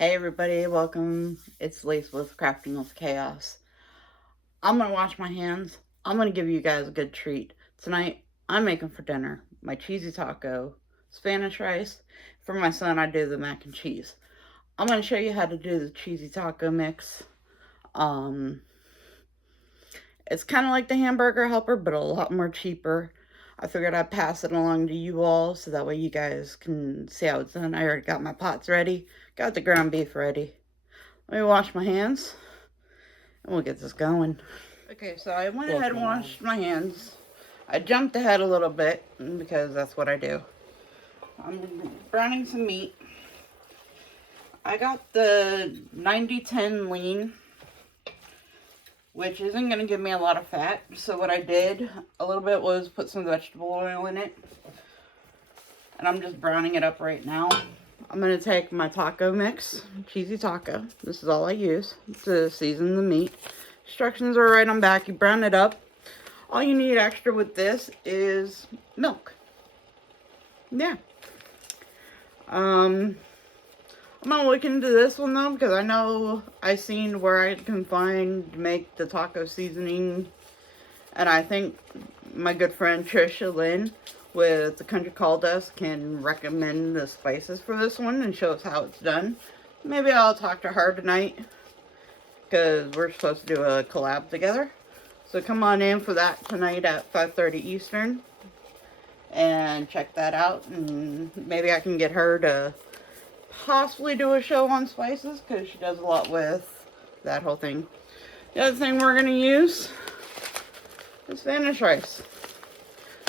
Hey everybody, welcome. It's Lace with Crafting with Chaos. I'm gonna wash my hands. I'm gonna give you guys a good treat. Tonight, I'm making for dinner my cheesy taco, Spanish rice. For my son, I do the mac and cheese. I'm gonna show you how to do the cheesy taco mix. Um, it's kind of like the hamburger helper, but a lot more cheaper. I figured I'd pass it along to you all so that way you guys can see how it's done. I already got my pots ready, got the ground beef ready. Let me wash my hands and we'll get this going. Okay, so I went ahead and washed my hands. I jumped ahead a little bit because that's what I do. I'm browning some meat. I got the 90-10 lean, which isn't going to give me a lot of fat. So what I did a little bit was put some vegetable oil in it. And I'm just browning it up right now. I'm going to take my taco mix, cheesy taco. This is all I use to season the meat. Instructions are right on back. You brown it up. All you need extra with this is milk. Yeah. I'm gonna look into this one though because I know I seen where I can find to make the taco seasoning, and I think my good friend Trisha Lynn with the Country Called Us can recommend the spices for this one and show us how it's done. Maybe I'll talk to her tonight because we're supposed to do a collab together. So come on in for that tonight at 5:30 Eastern and check that out, and maybe I can get her to possibly do a show on spices because she does a lot with that whole thing. The other thing we're going to use is Spanish rice.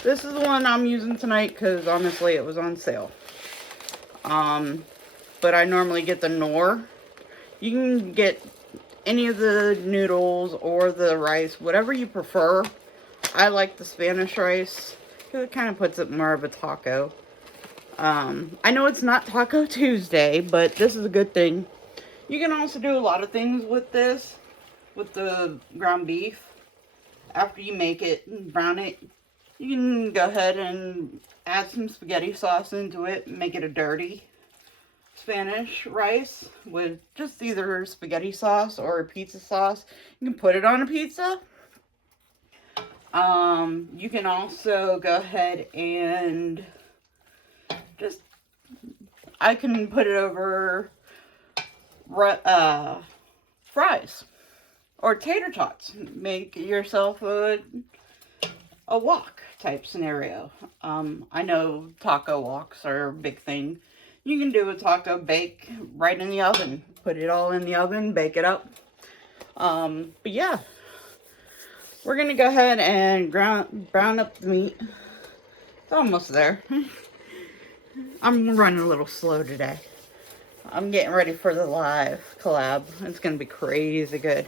This is the one I'm using tonight because honestly it was on sale. But I normally get the Knorr. You can get any of the noodles or the rice, whatever you prefer. I like the Spanish rice because it kind of puts it more of a taco. I know it's not Taco Tuesday, but this is a good thing. You can also do a lot of things with this, with the ground beef. After you make it and brown it, you can go ahead and add some spaghetti sauce into it, make it a dirty Spanish rice with just either spaghetti sauce or pizza sauce. You can put it on a pizza. You can also go ahead and just, I can put it over fries or tater tots. Make yourself a wok type scenario. I know taco woks are a big thing. You can do a taco bake right in the oven. Put it all in the oven, bake it up. But yeah, we're gonna go ahead and brown up the meat. It's almost there. I'm running a little slow today. I'm getting ready for the live collab. It's gonna be crazy good.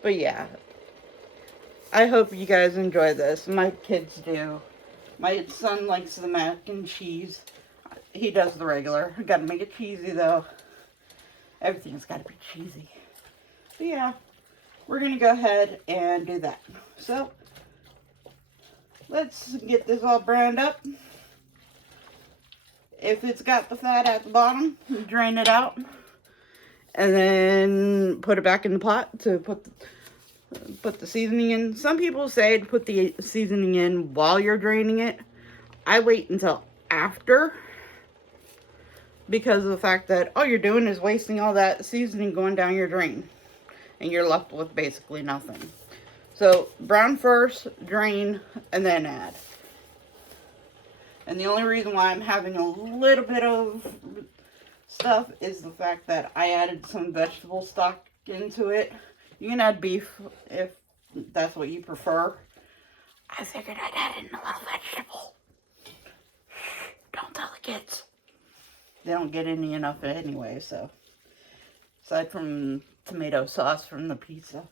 But yeah, I hope you guys enjoy this. My kids do. My son likes the mac and cheese. He does the regular. I gotta make it cheesy though. Everything's gotta be cheesy. But yeah, we're gonna go ahead and do that. So, let's get this all browned up. If it's got the fat at the bottom, drain it out. And then put it back in the pot to put the seasoning in. Some people say to put the seasoning in while you're draining it. I wait until after because of the fact that all you're doing is wasting all that seasoning going down your drain and you're left with basically nothing. So brown first, drain, and then add. And the only reason why I'm having a little bit of stuff is the fact that I added some vegetable stock into it. You can add beef if that's what you prefer. I figured I'd add in a little vegetable. Don't tell the kids. They don't get any enough anyway, so. Aside from tomato sauce from the pizza.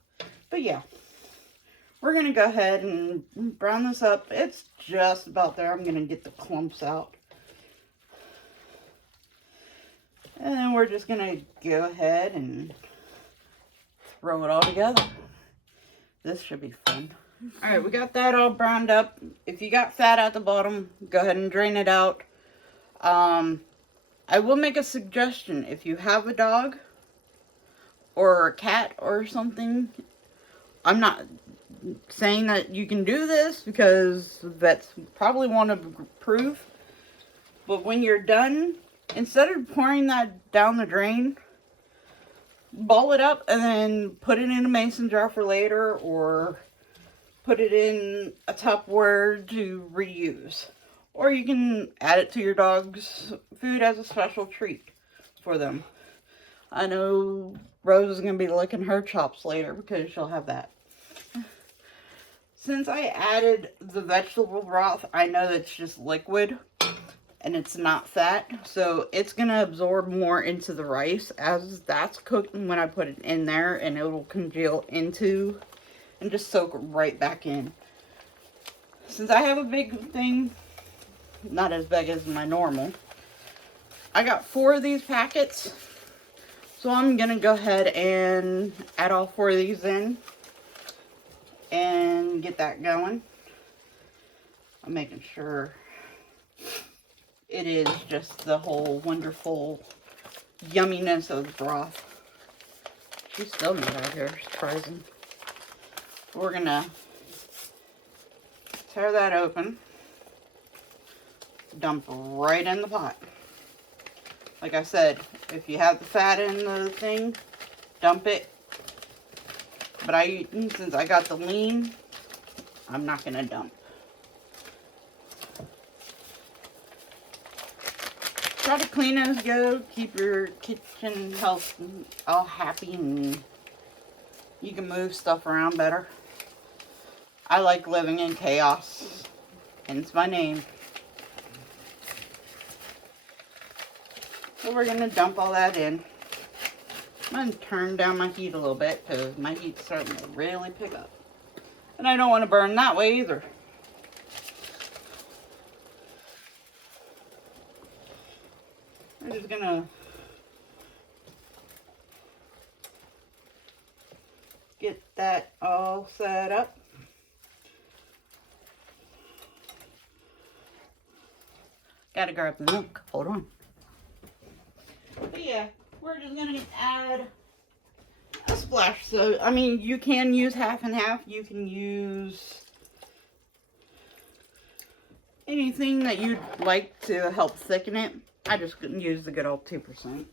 But yeah. We're going to go ahead and brown this up. It's just about there. I'm going to get the clumps out. And then we're just going to go ahead and throw it all together. This should be fun. Alright, we got that all browned up. If you got fat at the bottom, go ahead and drain it out. I will make a suggestion. If you have a dog or a cat or something, I'm not saying that you can do this because vets probably want to approve. But when you're done, instead of pouring that down the drain, ball it up and then put it in a mason jar for later, or put it in a Tupperware to reuse. Or you can add it to your dog's food as a special treat for them. I know Rose is going to be licking her chops later because she'll have that. Since I added the vegetable broth, I know it's just liquid and it's not fat. So it's going to absorb more into the rice as that's cooked when I put it in there, and it will congeal into and just soak right back in. Since I have a big thing, not as big as my normal, I got 4 of these packets. So I'm going to go ahead and add all 4 of these in and get that going. I'm making sure it is just the whole wonderful yumminess of the broth. She's still not out here, surprising. We're going to tear that open, dump right in the pot. Like I said, if you have the fat in the thing, dump it. But since I got the lean, I'm not going to dump. Try to clean as you go. Keep your kitchen health all happy and you can move stuff around better. I like living in chaos, hence my name. So we're going to dump all that in. I'm going to turn down my heat a little bit because my heat's starting to really pick up. And I don't want to burn that way either. I'm just going to get that all set up. Gotta grab the milk. Hold on. But yeah, we're just gonna add a splash. So, I mean, you can use half and half. You can use anything that you'd like to help thicken it. I just couldn't use the good old 2%.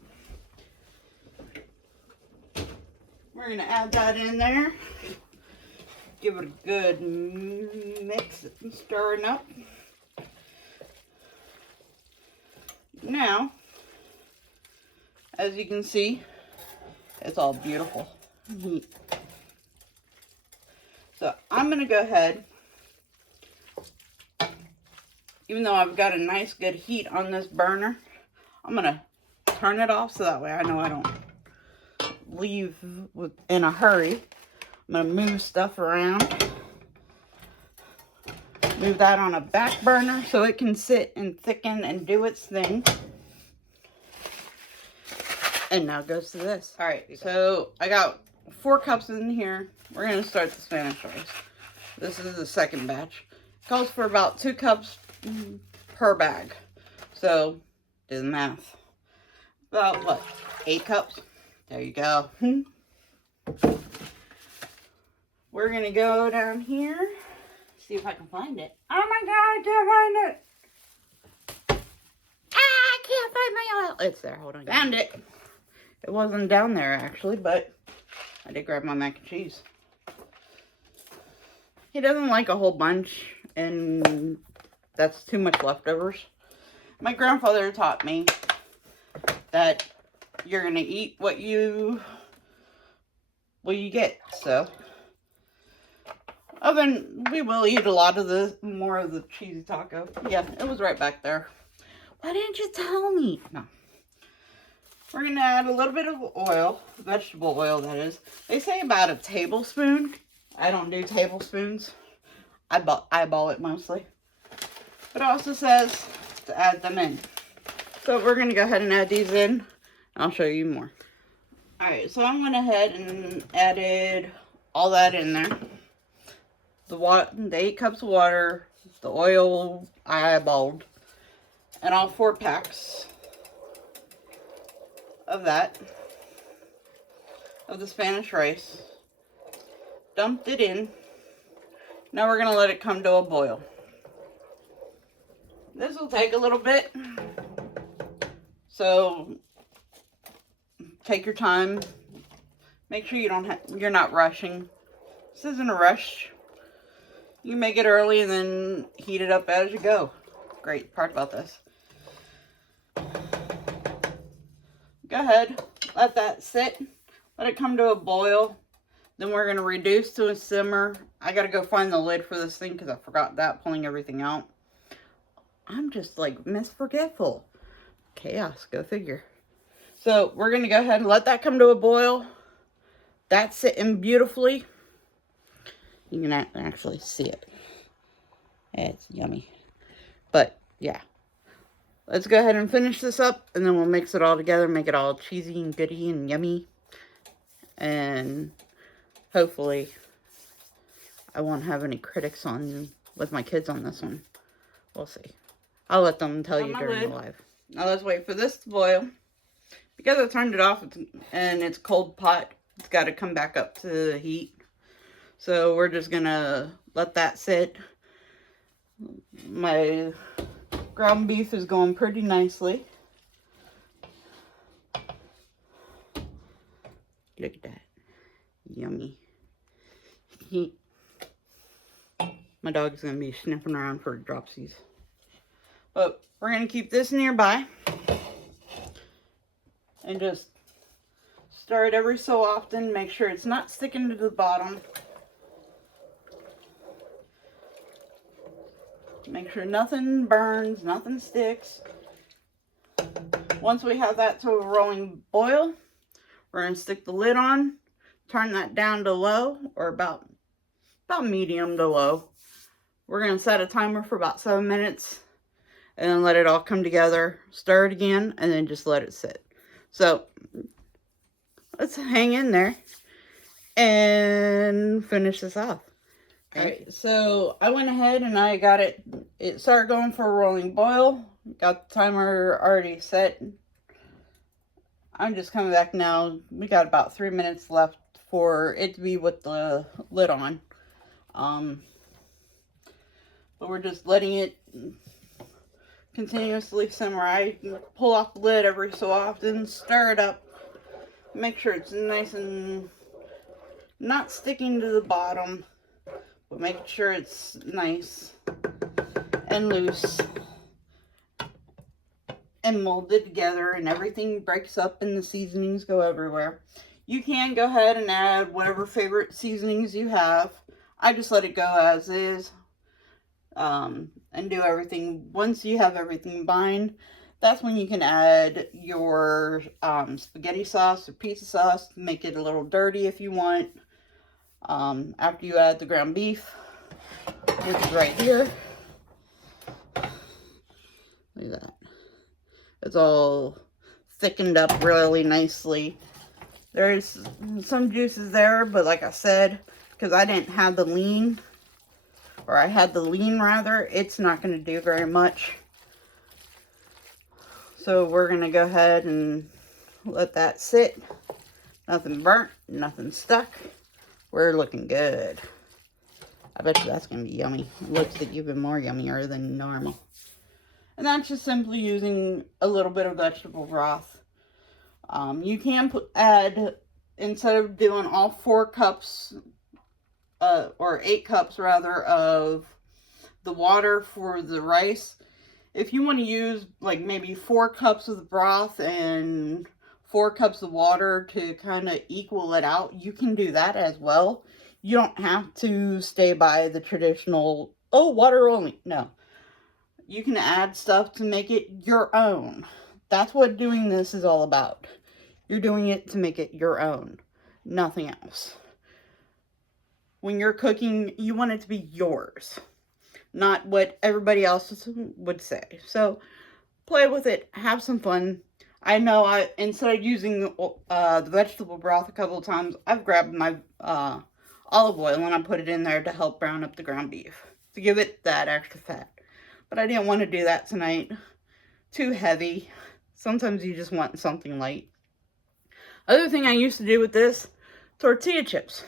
We're gonna add that in there. Give it a good mix and stirring up. Now, as you can see, it's all beautiful heat. So I'm going to go ahead, even though I've got a nice good heat on this burner, I'm going to turn it off so that way I know I don't leave in a hurry. I'm going to move stuff around. Move that on a back burner so it can sit and thicken and do its thing. And now it goes to this. Alright, so I got 4 cups in here. We're going to start the Spanish rice. This is the second batch. It calls for about 2 cups per bag. So, do the math. About, what, 8 cups? There you go. We're going to go down here. See if I can find it. Oh my god, I can't find it. I can't find my oil. It's there. Hold on. Found it. It wasn't down there actually, but I did grab my mac and cheese. He doesn't like a whole bunch, and that's too much leftovers. My grandfather taught me that you're going to eat what you get, so. Oh, then we will eat a lot of more of the cheesy taco. Yeah, it was right back there. Why didn't you tell me? No. We're going to add a little bit of oil, vegetable oil that is. They say about a tablespoon. I don't do tablespoons. I eyeball it mostly. But it also says to add them in. So we're going to go ahead and add these in. I'll show you more. Alright, so I went ahead and added all that in there. The 8 cups of water, the oil I eyeballed, and all 4 packs of that, of the Spanish rice. Dumped it in. Now we're going to let it come to a boil. This will take a little bit, so take your time. Make sure you're not rushing. This isn't a rush. You make it early and then heat it up as you go. Great part about this. Go ahead, let that sit. Let it come to a boil. Then we're going to reduce to a simmer. I got to go find the lid for this thing because I forgot that, pulling everything out. I'm just like misforgetful. Chaos, go figure. So we're going to go ahead and let that come to a boil. That's sitting beautifully. You can actually see it. It's yummy. But yeah. Let's go ahead and finish this up, and then we'll mix it all together, make it all cheesy and goody and yummy. And hopefully I won't have any critics on with my kids on this one. We'll see. I'll let them tell you during the live. Now let's wait for this to boil. Because I turned it off and it's a cold pot, it's got to come back up to the heat. So we're just going to let that sit. My ground beef is going pretty nicely. Look at that. Yummy. My dog's going to be sniffing around for dropsies. But we're going to keep this nearby. And just stir it every so often. Make sure it's not sticking to the bottom. Make sure nothing burns, nothing sticks. Once we have that to a rolling boil, we're going to stick the lid on. Turn that down to low, or about medium to low. We're going to set a timer for about 7 minutes. And then let it all come together. Stir it again, and then just let it sit. So, let's hang in there and finish this off. Alright, so I went ahead and I got it started going for a rolling boil. Got the timer already set. I'm just coming back now. We got about 3 minutes left for it to be with the lid on. But we're just letting it continuously simmer. I pull off the lid every so often, stir it up, make sure it's nice and not sticking to the bottom, but making sure it's nice and loose and molded together and everything breaks up and the seasonings go everywhere. You can go ahead and add whatever favorite seasonings you have. I just let it go as is. And do everything. Once you have everything bind, that's when you can add your spaghetti sauce or pizza sauce. Make it a little dirty if you want. After you add the ground beef, which is right here. Look at that. It's all thickened up really nicely. There's some juices there, but like I said, because I didn't have the lean, or I had the lean rather, it's not going to do very much. So we're going to go ahead and let that sit. Nothing burnt, nothing stuck. We're looking good. I bet you that's going to be yummy. It looks even more yummier than normal. And that's just simply using a little bit of vegetable broth. You can add, instead of doing all 4 cups, or 8 cups rather, of the water for the rice. If you want to use like maybe 4 cups of the broth and 4 cups of water to kind of equal it out, you can do that as well. You don't have to stay by the traditional, oh, water only. No. You can add stuff to make it your own. That's what doing this is all about. You're doing it to make it your own. Nothing else. When you're cooking, you want it to be yours, not what everybody else would say. So play with it, have some fun. I know instead of using the vegetable broth a couple of times, I've grabbed my olive oil and I put it in there to help brown up the ground beef, to give it that extra fat. But I didn't want to do that tonight. Too heavy. Sometimes you just want something light. Other thing I used to do with this, tortilla chips.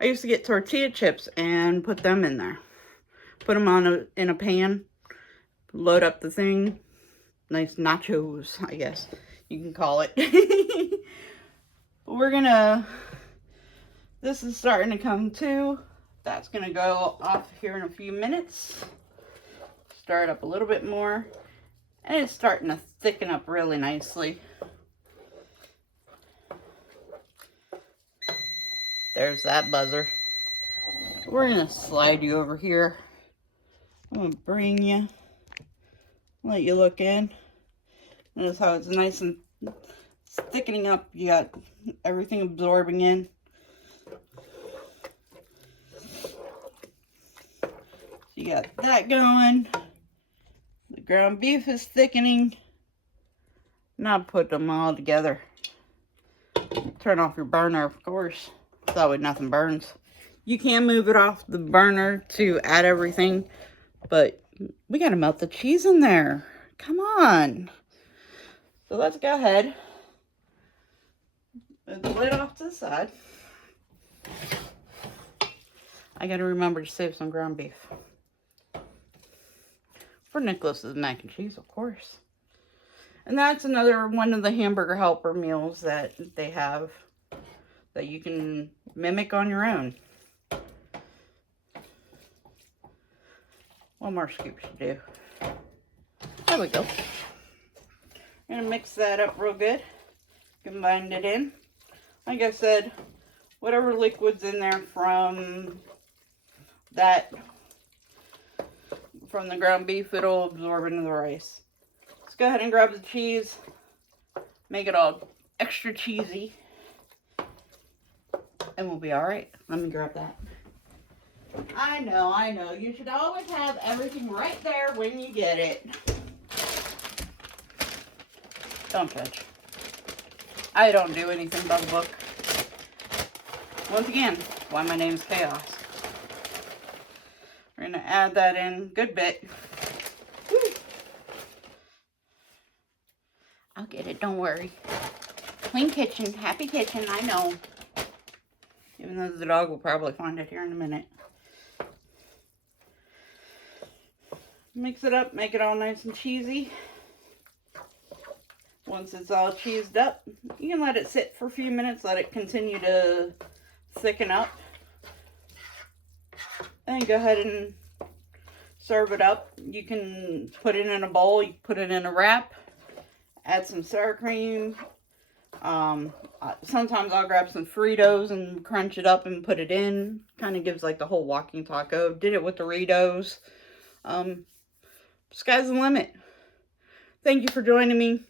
I used to get tortilla chips and put them in there. Put them in a pan, load up the thing. Nice nachos, I guess you can call it. We're gonna, this is starting to come too. That's gonna go off here in a few minutes. Stir it up a little bit more. And it's starting to thicken up really nicely. There's that buzzer. We're gonna slide you over here. I'm gonna bring you, let you look in. Notice how it's nice and thickening up. You got everything absorbing in. You got that going. The ground beef is thickening. Now put them all together. Turn off your burner, of course, so that way nothing burns. You can move it off the burner to add everything, but we gotta melt the cheese in there. Come on. So let's go ahead. Put the lid off to the side. I gotta remember to save some ground beef. For Nicholas's mac and cheese, of course. And that's another one of the Hamburger Helper meals that they have that you can mimic on your own. One more scoop should do. There we go. I'm gonna mix that up real good. Combine it in. Like I said, whatever liquid's in there from that, from the ground beef, it'll absorb into the rice. Let's go ahead and grab the cheese. Make it all extra cheesy. And we'll be alright. Let me grab that. I know. You should always have everything right there when you get it. Don't judge. I don't do anything by the book. Once again, why my name's Chaos. We're going to add that in a good bit. Woo. I'll get it, don't worry. Clean kitchen, happy kitchen, I know. Even though the dog will probably find it here in a minute. Mix it up, make it all nice and cheesy. Once it's all cheesed up, you can let it sit for a few minutes, let it continue to thicken up. And go ahead and serve it up. You can put it in a bowl, you can put it in a wrap, add some sour cream. Sometimes I'll grab some Fritos and crunch it up and put it in. Kind of gives like the whole walking taco. Did it with Doritos. Sky's the limit. Thank you for joining me.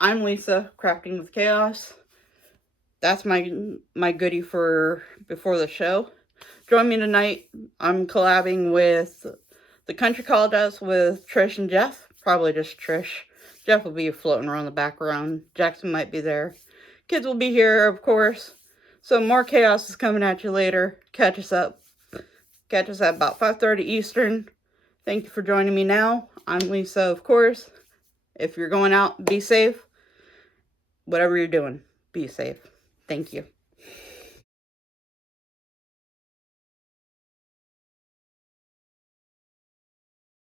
I'm Lisa, Crafting with Chaos. That's my goodie for before the show. Join me tonight. I'm collabing with the Country College House with Trish and Jeff. Probably just Trish. Jeff will be floating around the background. Jackson might be there. Kids will be here, of course. So more chaos is coming at you later. Catch us at about 5:30 Eastern. Thank you for joining me now. I'm Lisa, of course. If you're going out, be safe. Whatever you're doing, be safe. Thank you.